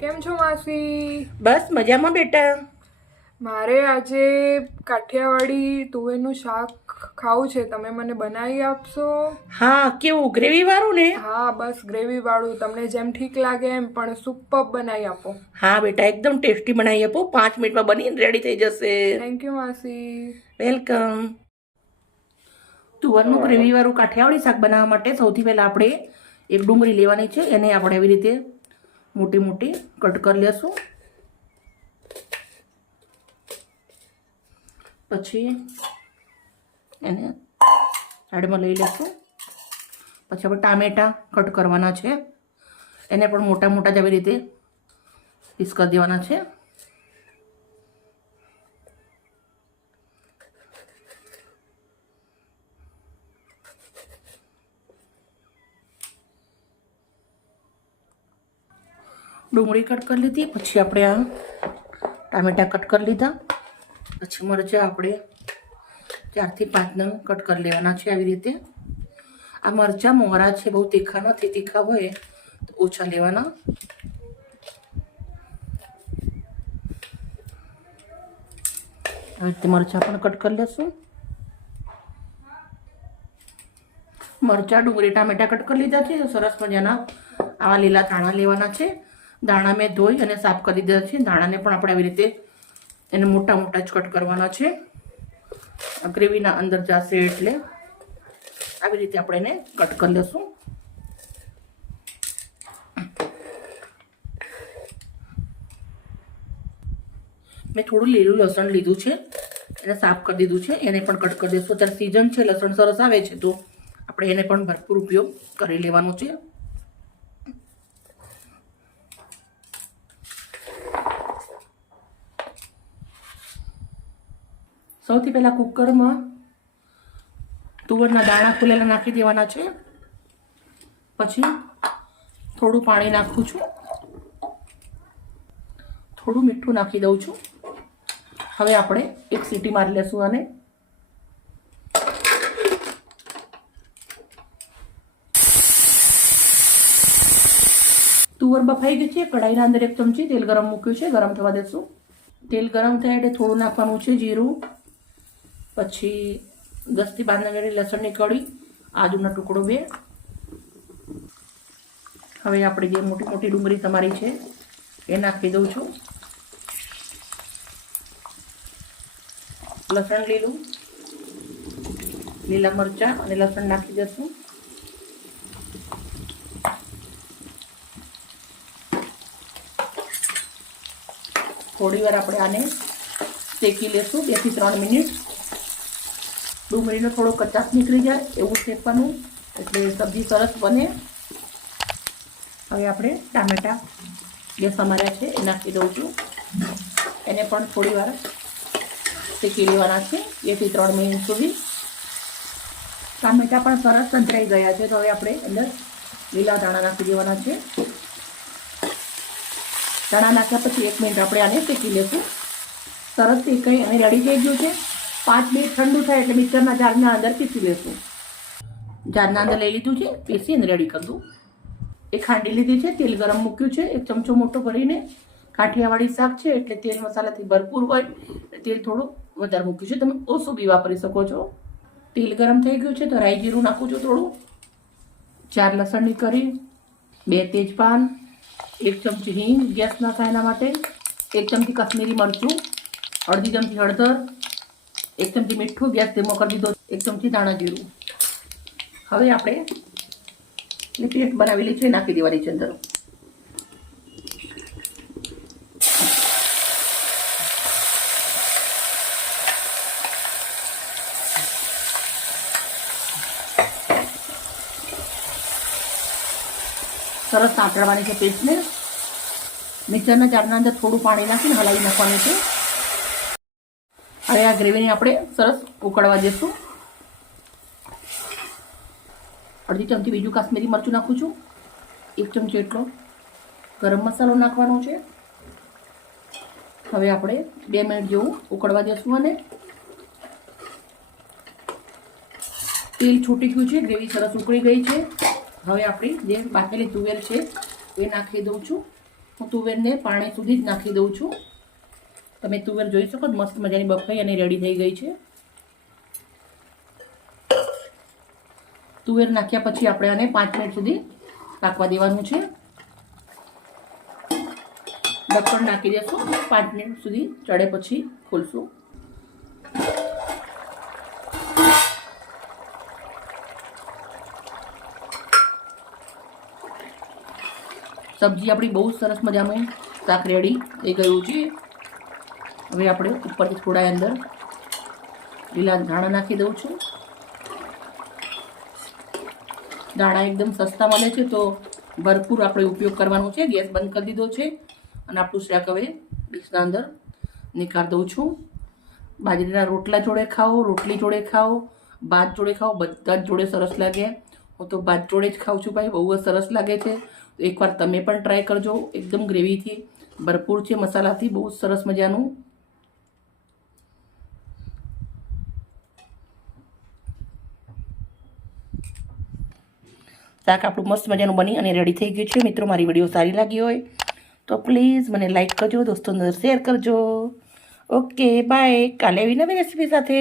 કેમ છો માસી? બસ મજામાં બેટા. મારે આજે કાઠિયાવાડી તુવેરનું શાક ખાવું છે. તમે મને બનાવી આપશો? હા કેવું? ગ્રેવી વાળું ને? હા બસ ગ્રેવી વાળું. તમને જેમ ઠીક લાગે એમ પણ સુપર બનાવી આપો. હા બેટા એકદમ ટેસ્ટી બનાવી આપો. પાંચ મિનિટમાં બનીને રેડી થઈ જશે. થેન્ક યુ માસી. વેલકમ તુવરનું ગ્રેવી વાળું કાઠિયાવાડી શાક બનાવવા માટે સૌથી પહેલાં આપણે એક ડુંગળી લેવાની છે. એને આપણે આવી રીતે મોટી મોટી કટ કરી લેશું. પછી એને સાઈડમાં લઈ લેશું. પછી આપણે ટામેટાં કટ કરવાના છે. એને પણ મોટા મોટા જ આવી રીતે પીસ કરી દેવાના છે. ડુંગળી કટ કરી લીધી, પછી આપણે આ ટામેટાં કટ કરી લીધા. પછી મરચાં આપણે ચારથી પાંચ નંગ કટ કરી લેવાના છે આવી રીતે. આ મરચાં મોરા છે, બહુ તીખા નથી, તીખા હોય તો ઓછા લેવાના. આવી રીતે મરચાં પણ કટ કરી લેશું. મરચાં, ડુંગળી, ટામેટાં કટ કરી લીધા છે સરસ મજાના આવા લીલા ધાણા લેવાના છે. દાણા મેં ધોઈ અને સાફ કરી દીધા છે. દાણાને પણ આપણે આવી રીતે એને મોટા મોટા જ કટ કરવાના છે. ગ્રેવીના અંદર જશે એટલે આવી રીતે આપણે એને કટ કરી લઈશું મેં થોડું લીલું લસણ લીધું છે. એને સાફ કરી દીધું છે. એને પણ કટ કરી દઈશું અત્યારે સિઝન છે, લસણ સરસ આવે છે, તો આપણે એને પણ ભરપૂર ઉપયોગ કરી લેવાનો છે. સૌથી પહેલાં કુકરમાં તુવરના દાણા ફૂલેલા નાખી દેવાના છે. પછી થોડું પાણી નાખું છું. થોડું મીઠું નાખી દઉં છું. હવે આપણે એક સીટી મારી લેશું અને તુવર બફાઈ ગઈ છે, કઢાઈના અંદર એક ચમચી તેલ ગરમ મૂક્યું છે, ગરમ થવા દેશું. તેલ ગરમ થાય એટલે થોડું નાખવાનું છે જીરું. પછી દસથી બાર નંગની લસણની કળી આદુનો ટુકડો બે. હવે આપણે જે મોટી મોટી ડુંગળી તમારી છે, એ નાખી દઉં છું. લસણ લીલું, લીલા મરચાં અને લસણ નાખી દઈશું. થોડી વાર આપણે આને શેકી લેશું, બેથી ત્રણ મિનિટ. ડુંગળીનો થોડો કચાસ નીકળી જાય એવું શેકવાનું. એટલે સબ્જી સરસ બને. હવે આપણે ટામેટાં જે સમાર્યા છે એ નાખી દઉં છું. એને પણ થોડી વાર શેકી લેવાના છે. બેથી ત્રણ મિનિટ સુધી. ટામેટાં પણ સરસ સંતરાઈ ગયા છે. તો હવે આપણે અંદર લીલા દાણા નાખી દેવાના છે. દાણા નાખ્યા પછી એક મિનિટ આપણે આને શેકી લેશું. સરસ શેકાઈ અને રેડી થઈ ગયું છે. પાંચ મિનિટ ઠંડુ થાય એટલે મિક્સરના જારના અંદર પીસી લેશું. જારના અંદર લઈ લીધું છે, પીસી અને રેડી કરી દઉં. એક ખાંડી લીધી છે, તેલ ગરમ મૂક્યું છે, એક ચમચો મોટો ભરીને. કાઠિયાવાડી શાક છે, એટલે તેલ મસાલાથી ભરપૂર હોય તેલ થોડું વધારે મૂક્યું છે. તમે ઓછું બી વાપરી શકો છો. તેલ ગરમ થઈ ગયું છે, તો રાઈ જીરું નાખું છું થોડું. ચાર લસણની કરી, બે તેજપાન, એક ચમચી હિંગ, ગેસ ના થાય એના માટે. એક ચમચી કશ્મીરી મરચું, અડધી ચમચી હળદર એક ચમચી મીઠું ગેસ ધીમો કરી દીધો એક ચમચી દાણા જીરું. હવે આપણે એની પેસ્ટ બનાવેલી છે નાખી દેવાની છે અંદર. સરસ સાંકળવાની છે પેસ્ટને. મિક્સરના જારના અંદર થોડું પાણી નાખીને હલાવી નાખવાનું છે. હવે આ ગ્રેવીને આપણે સરસ ઉકળવા દઈશું અડધી ચમચી બીજું કાશ્મીરી મરચું નાખું છું. એક ચમચી એટલો ગરમ મસાલો નાખવાનો છે. હવે આપણે બે મિનિટ જેવું ઉકળવા દઈશું અને તેલ છૂટી ગયું છે, ગ્રેવી સરસ ઉકળી ગઈ છે. હવે આપણી જે બાફેલી તુવેર છે, એ નાખી દઉં છું. હું તુવેરને પાણી સુધી જ નાખી દઉં છું. તમે તુવેર જોઈ શકો મસ્ત મજાની બફાઈ અને રેડી થઈ ગઈ છે. તુવેર નાખ્યા પછી આપણે આને પાંચ મિનિટ સુધી રાખવા દેવાનું છે. ઢક્કણ નાખી દેશું, પાંચ મિનિટ સુધી ચડે પછી ખોલશું. સબ્જી આપણી બહુ સરસ મજાનું શાક રેડી થઈ ગયું છે. હવે આપણે ઉપરથી થોડા અંદર લીલા ધાણા નાખી દઉં છું. દાણા એકદમ સસ્તા મળે છે તો ભરપૂર આપણે ઉપયોગ કરવાનો છે. ગેસ બંધ કરી દીધો છે અને આપણું શાક હવે ડીશના અંદર નીકાળ દઉં છું. બાજરીના રોટલા જોડે ખાઓ, રોટલી જોડે ખાઓ, ભાત જોડે ખાઓ, બધા જ જોડે સરસ લાગે. હું તો ભાત જોડે જ ખાઉં છું ભાઈ, બહુ જ સરસ લાગે છે. એકવાર તમે પણ ટ્રાય કરજો. એકદમ ગ્રેવીથી ભરપૂર છે મસાલાથી, બહુ સરસ મજાનું. શાક આપણું મસ્ત મજાનું બની અને રેડી થઈ ગયું છે. મિત્રો, મારી વીડિયો સારી લાગી હોય તો પ્લીઝ મને લાઈક કરજો દોસ્તો અંદર શેર કરજો. ઓકે બાય કાલે આવી નવી રેસીપી સાથે.